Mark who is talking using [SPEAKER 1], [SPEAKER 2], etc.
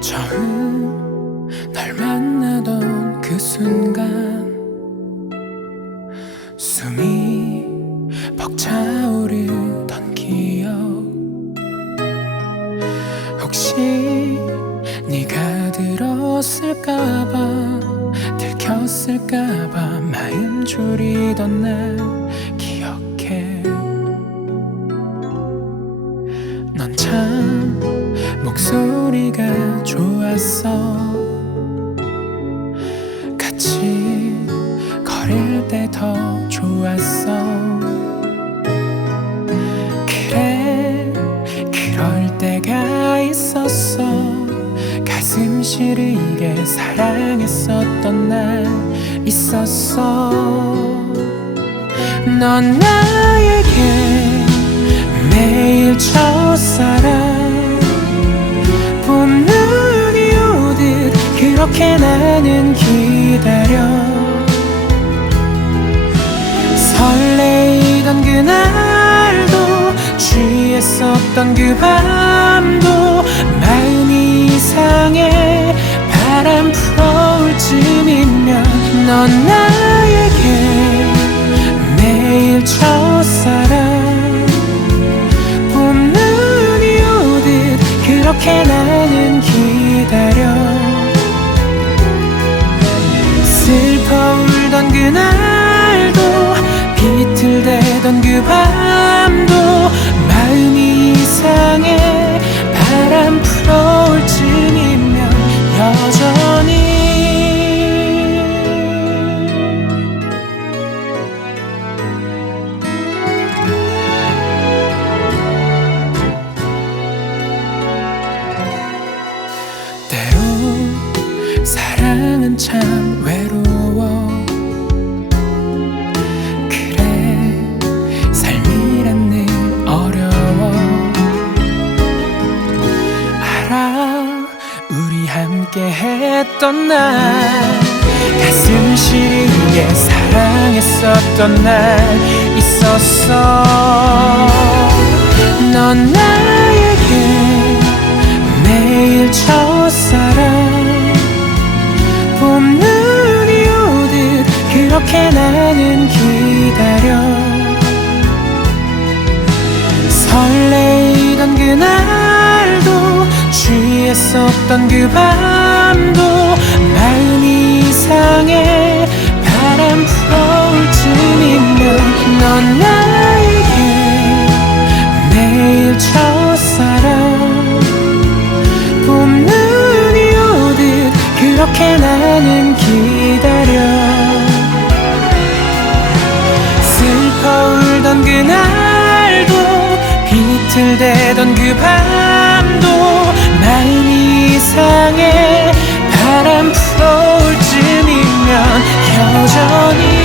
[SPEAKER 1] 처음 널 만나던 그 순간 숨이 벅차 들었을까봐 들켰을까봐 마음 졸이던 날 기억해. 넌 참 목소리가 좋았어 시리게 사랑했었던 날 있었어. 넌 나에게 매일 첫사랑 봄 눈이 오듯 그렇게 나는 기다려. 설레이던 그날도 취했었던 그 밤도 마음이 이상해 바람 불어올 쯤이면 넌 나에게 매일 첫사랑. 봄 눈이 오듯 그렇게 나는 기다려. 슬퍼 울던 그날도 비틀대던 그 밤도 했던 날 가슴 시리게 사랑했었던 날 있었어. 넌 나에게 매일 첫사랑 봄 눈이 오듯 그렇게 나는 기다려. 설레이던 그날도 취했었던 그 밤 밤도 마음이 상해. 바람 불어올 쯤이면 넌 나에게 매일 첫사랑. 봄눈이 오듯 그렇게 나는 기다려. 슬퍼울던 그날도 비틀대던 그 밤도 마음이 상해. 바람 불어올 쯤이면 여전히